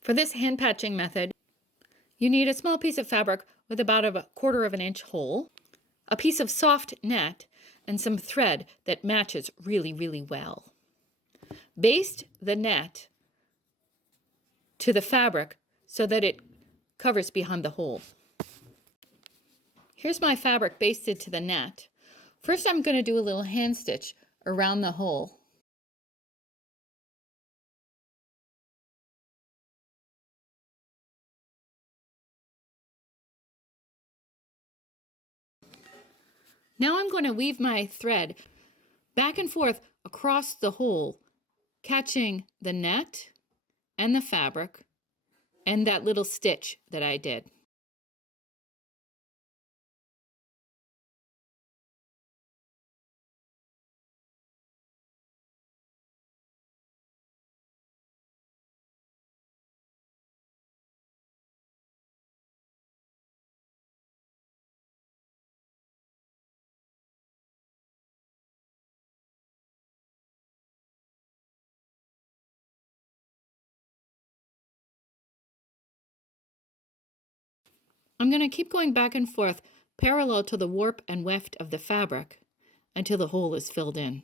For this hand patching method, you need a small piece of fabric with about a 1/4 of an inch hole, a piece of soft net, and some thread that matches really, really well. Baste the net to the fabric so that it covers behind the hole. Here's my fabric basted to the net. First, I'm going to do a little hand stitch around the hole. Now I'm going to weave my thread back and forth across the hole, catching the net and the fabric and that little stitch that I did. I'm going to keep going back and forth parallel to the warp and weft of the fabric until the hole is filled in.